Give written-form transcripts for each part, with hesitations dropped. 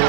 2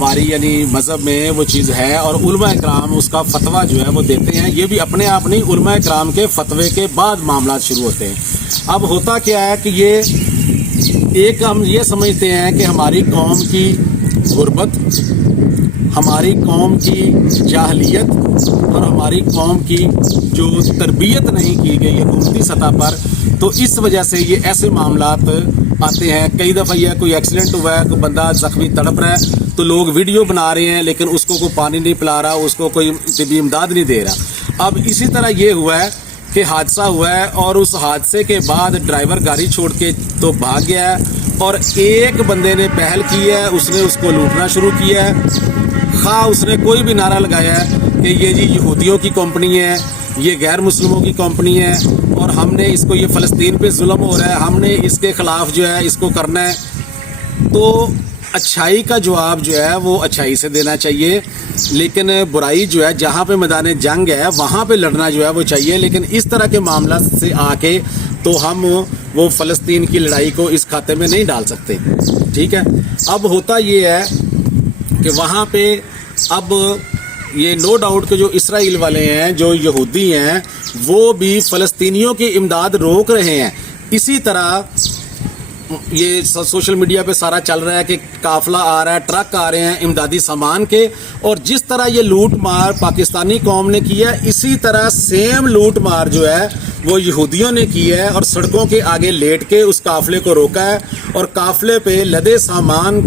ہماری یعنی مذہب میں وہ چیز ہے اور علماء کرام اس کا فتویٰ جو ہے وہ دیتے ہیں. یہ بھی اپنے آپ نہیں، علماء کرام کے فتوے کے بعد معاملات شروع ہوتے ہیں. اب ہوتا کیا ہے کہ یہ ایک ہم یہ سمجھتے ہیں کہ ہماری قوم کی غربت، ہماری قوم کی جاہلیت اور ہماری قوم کی جو تربیت نہیں کی گئی حکومتی سطح پر، تو اس وجہ سے یہ ایسے معاملات آتے ہیں. کئی دفعہ یہ کوئی ایکسیڈنٹ ہوا ہے، کوئی بندہ زخمی تڑپ رہا ہے تو لوگ ویڈیو بنا رہے ہیں لیکن اس کو کوئی پانی نہیں پلا رہا، اس کو کوئی طبی امداد نہیں دے رہا. اب اسی طرح یہ ہوا ہے کہ حادثہ ہوا ہے اور اس حادثے کے بعد ڈرائیور گاڑی چھوڑ کے تو بھاگ گیا ہے اور ایک بندے نے پہل کی ہے، اس نے اس کو لوٹنا شروع کیا ہے. خواہ اس نے کوئی بھی نعرہ لگایا ہے کہ یہ جی یہودیوں کی کمپنی ہے، یہ غیر مسلموں کی کمپنی ہے اور ہم نے اس کو، یہ فلسطین پہ ظلم ہو رہا ہے، ہم نے اس کے خلاف جو ہے اس کو کرنا ہے. تو اچھائی کا جواب جو ہے وہ اچھائی سے دینا چاہیے، لیکن برائی جو ہے جہاں پہ میدان جنگ ہے وہاں پہ لڑنا جو ہے وہ چاہیے. لیکن اس طرح کے معاملات سے آ کے تو ہم وہ فلسطین کی لڑائی کو اس کھاتے میں نہیں ڈال سکتے. ٹھیک ہے. اب ہوتا یہ ہے کہ وہاں پہ اب یہ نو ڈاؤٹ کہ جو اسرائیل والے ہیں، جو یہودی ہیں، وہ بھی فلسطینیوں کی امداد روک رہے ہیں. اسی طرح یہ سوشل میڈیا پہ سارا چل رہا ہے کہ قافلہ آ رہا ہے، ٹرک آ رہے ہیں امدادی سامان کے، اور جس طرح یہ لوٹ مار پاکستانی قوم نے کی ہے اسی طرح سیم لوٹ مار جو ہے وہ یہودیوں نے کی ہے اور سڑکوں کے آگے لیٹ کے اس قافلے کو روکا ہے اور قافلے پہ لدے سامان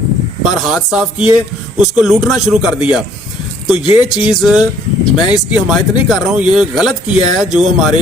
پر ہاتھ صاف کیے، اس کو لوٹنا شروع کر دیا. تو یہ چیز میں اس کی حمایت نہیں کر رہا ہوں، یہ غلط کیا ہے جو ہمارے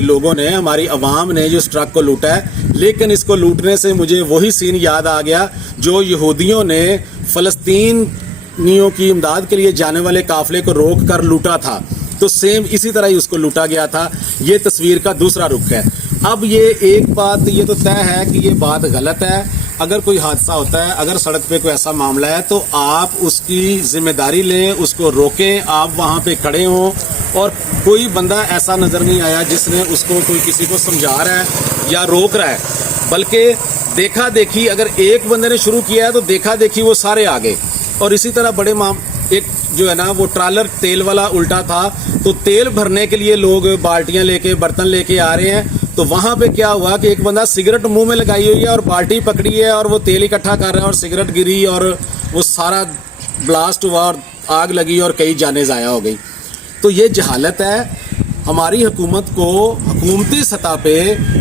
لوگوں نے، ہماری عوام نے جو اس ٹرک کو لوٹا ہے. لیکن اس کو لوٹنے سے مجھے وہی سین یاد آ گیا جو یہودیوں نے فلسطینیوں کی امداد کے لیے جانے والے قافلے کو روک کر لوٹا تھا. تو سیم اسی طرح ہی اس کو لوٹا گیا تھا. یہ تصویر کا دوسرا رخ ہے. اب یہ ایک بات یہ تو طے ہے کہ یہ بات غلط ہے. اگر کوئی حادثہ ہوتا ہے، اگر سڑک پہ کوئی ایسا معاملہ ہے تو آپ اس کی ذمہ داری لیں، اس کو روکیں. آپ وہاں پہ کھڑے ہوں اور کوئی بندہ ایسا نظر نہیں آیا جس نے اس کو کوئی کسی کو سمجھا رہا ہے یا روک رہا ہے، بلکہ دیکھا دیکھی اگر ایک بندے نے شروع کیا ہے تو دیکھا دیکھی وہ سارے آگے. اور اسی طرح بڑے ایک جو ہے نا وہ ٹرالر تیل والا الٹا تھا، تو تیل بھرنے کے لیے لوگ بالٹیاں لے کے، برتن لے کے آ رہے ہیں. تو وہاں پہ کیا ہوا کہ ایک بندہ سگریٹ منہ میں لگائی ہوئی ہے اور بالٹی پکڑی ہے اور وہ تیل اکٹھا کر رہا ہے اور سگریٹ گری اور وہ سارا بلاسٹ ہوا اور آگ لگی اور کئی جانیں ضائع ہو گئی. تو یہ جہالت ہے. ہماری حکومت کو حکومتی سطح پہ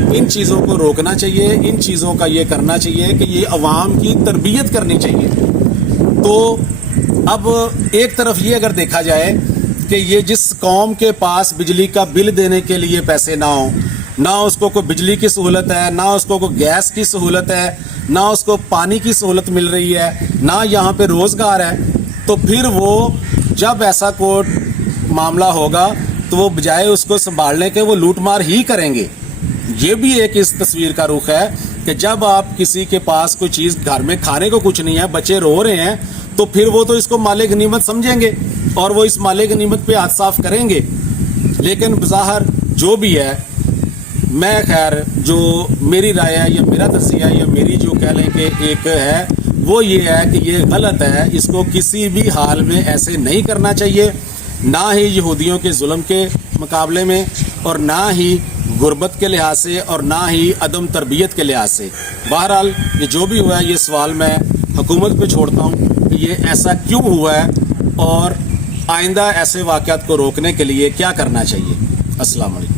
ان چیزوں کو روکنا چاہیے، ان چیزوں کا یہ کرنا چاہیے کہ یہ عوام کی تربیت کرنی چاہیے. تو اب ایک طرف یہ اگر دیکھا جائے کہ یہ جس قوم کے پاس بجلی کا بل دینے کے لیے پیسے نہ ہوں، نہ اس کو کوئی بجلی کی سہولت ہے، نہ اس کو کوئی گیس کی سہولت ہے، نہ اس کو پانی کی سہولت مل رہی ہے، نہ یہاں پہ روزگار ہے، تو پھر وہ جب ایسا کوئی معاملہ ہوگا تو وہ بجائے اس کو سنبھالنے کے وہ لوٹ مار ہی کریں گے. یہ بھی ایک اس تصویر کا رخ ہے کہ جب آپ کسی کے پاس کوئی چیز گھر میں کھانے کو کچھ نہیں ہے، بچے رو رہے ہیں، تو پھر وہ تو اس کو مال غنیمت سمجھیں گے اور وہ اس مال غنیمت پہ ہاتھ صاف کریں گے. لیکن بظاہر جو بھی ہے، میں خیر جو میری رائے ہے یا میرا تجزیہ یا میری جو کہہ لیں کہ ایک ہے وہ یہ ہے کہ یہ غلط ہے. اس کو کسی بھی حال میں ایسے نہیں کرنا چاہیے، نہ ہی یہودیوں کے ظلم کے مقابلے میں اور نہ ہی غربت کے لحاظ سے اور نہ ہی عدم تربیت کے لحاظ سے. بہرحال یہ جو بھی ہوا ہے یہ سوال میں حکومت پہ چھوڑتا ہوں کہ یہ ایسا کیوں ہوا ہے اور آئندہ ایسے واقعات کو روکنے کے لیے کیا کرنا چاہیے. السلام علیکم.